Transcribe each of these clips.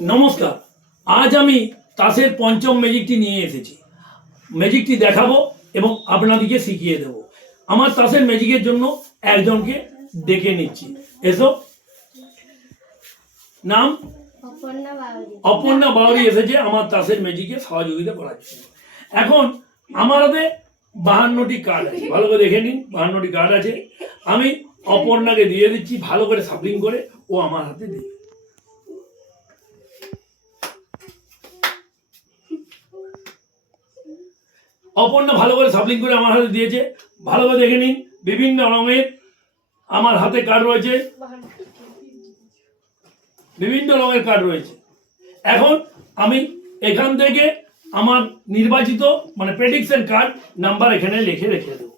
নমস্কার। আজ আমি তাসের পঞ্চম ম্যাজিকটি নিয়ে এসেছি। ম্যাজিকটি দেখাবো এবং আপনাদেরকে শিখিয়ে দেব। আমার তাসের ম্যাজিকের জন্য একজনকে ডেকে নিচ্ছি। এসো। নাম? অপর্ণা বাউরি এসেছে আমার তাসের ম্যাজিকে সহযোগিতা করার জন্য। এখন আমার হাতে 52টি কার্ড আছে, ভালো করে দেখে নিন। 52টি কার্ড আছে। আমি অপর্ণাকে দিয়ে দিচ্ছি, ভালো করে সাফলিং করে ও আমার হাতে দেবে। অপর্ণা ভালো করে সাফলিং করে আমার হাতে দিয়েছে, ভালো করে দেখে নিন। বিভিন্ন রঙের আমার হাতে কার্ড রয়েছে, বিভিন্ন রঙের কার্ড রয়েছে। এখন আমি এখান থেকে আমার নির্বাচিত মানে প্রেডিকশন কার্ড নাম্বার এখানে লিখে রেখে দেব।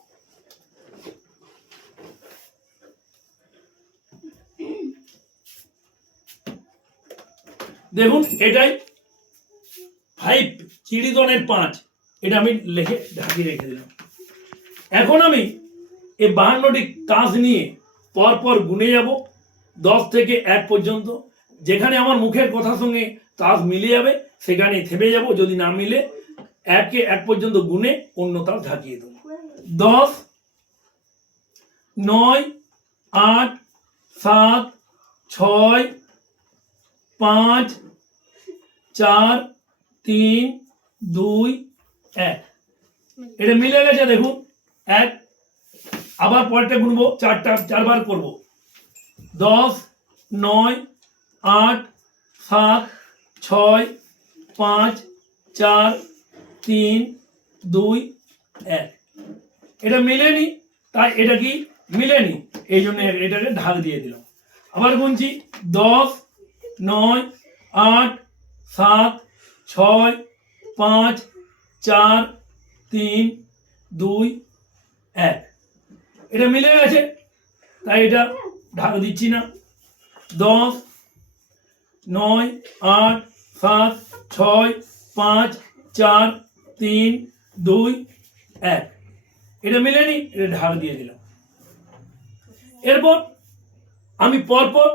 দেখুন, এটাই 5 চিড়িদনের 5, এটা আমি লিখে ঢাকিয়ে রেখে দিলাম। এখন আমি এই 52টি তাস নিয়ে পরপর গুনে যাব 10 থেকে 1 পর্যন্ত। যেখানে আমার মুখের কথার সঙ্গে তাস মিলে যাবে সেখানে থেমে যাব, যদি না মিলে 1 পর্যন্ত গুনে অন্য তাস ঢাকিয়ে দেবো। 10, 9, 8, 7, 6, 5, 4, 3, 2, 1। এটা মিলে গেছে, দেখুন 1। আবার পরেরটা গুনবো, 4বার করবো। 10, 9, 8, 7, 6, 5, 4, 3, 2, 1। এটা মিলেনি, তাই এটা কি মিলেনি, এই জন্য এটাকে ঢাক দিয়ে দিলাম। আবার গুনছি 10, 9, 8, 7, 6, 5, 4, 3, 2, 1। এটা মিলে গেছে, তাই এটা ঢাক দিচ্ছি না। 10, 9, 8, 7, 6, 5, 4, 3, 2, 1। এটা মিলেনি, এটা ঢাক দিয়ে দিলাম। এরপর আমি পরপর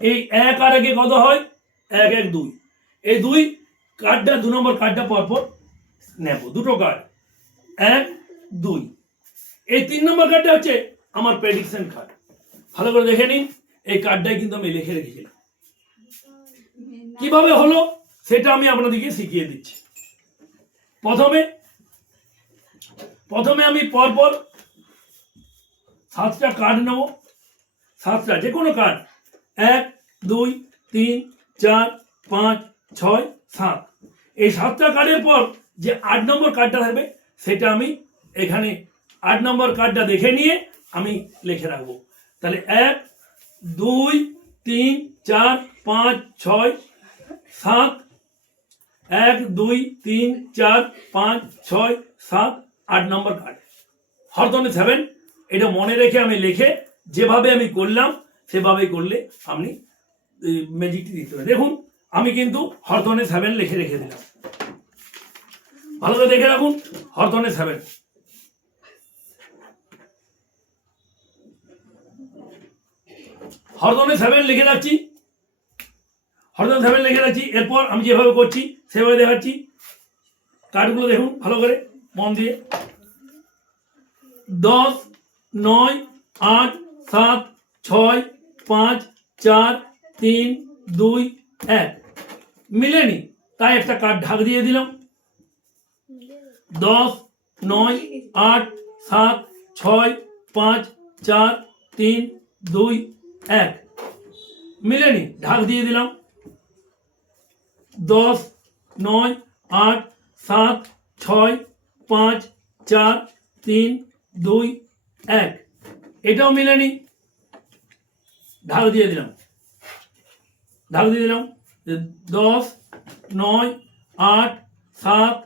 এই 1 আর 1 কত হয়, 1, 1, 2, এই 2 কার্ডটা 2 নম্বর কার্ডটা পরপর নেব। দুটো কার্ড 1, 2। এই 3 নম্বর কার্ডটা হচ্ছে আমার প্রেডিকশন কার্ড। ভালো করে দেখে নিন, এই কার্ডটাই কিন্তু আমি লিখে রেখেছিলাম। কিভাবে হলো সেটা আমি আপনাদেরকে শিখিয়ে দিচ্ছি। প্রথমে আমি পরপর 7টা কার্ড নেব। 7টা যে কোনো কার্ড, 1, 2, 3, 4, 5, 6, 7। এই 7টা কার্ডের পর যে 8 নম্বর কার্ডটা থাকবে সেটা আমি এখানে 8 নম্বর কার্ডটা দেখে নিয়ে আমি লিখে রাখবো। তাহলে 1, 2, 3, 4, 5, 6, 7। 1, 2, 3, 4, 5, 6, 7, 8 নম্বর কার্ড। হরতনে 7, এটা মনে রেখে আমি লিখে যেভাবে আমি করলাম সেভাবে করলে আপনি ম্যাজিকটি দিতে হবে। দেখুন, আমি কিন্তু হরতনে 7 লিখে রেখে দিলাম। ভালো করে দেখে রাখুন, হরতনে 7। হরতনে 7 লিখে রাখছি, হরতনে 7 লিখে রাখছি। এরপর আমি যেভাবে করছি সেভাবে দেখাচ্ছি। কার্ডগুলো দেখুন ভালো করে মন দিয়ে। 10, 9, 8, 7, 6, 5, 4, 3, 2, 1। মিলেনি, তাই একটা কার্ড ঢাক দিয়ে দিলাম। 10, 9, 8, 7, 6, 5, 4, 3, 2, 1। মিলেনি, ঢাক দিয়ে দিলাম। 10, 9, 8, 7, 6, 5, 4, 3, 2, 1। এটাও মিলেনি, ঢাক দিয়ে দিলাম। 10, 9, 8, 7,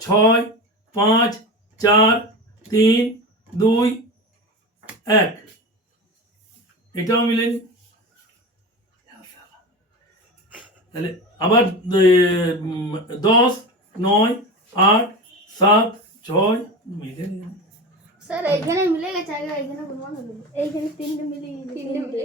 6, 5, 4, 3, 2, 1। এটাও মিলেনি। তাহলে আবার 10, 9, 8, 7, 6 মিলেনি। স্যার এইখানে মিলে গেছে, আগে এইখানে বলবো না, এইখানে 3টে মিলে 3টে মিলে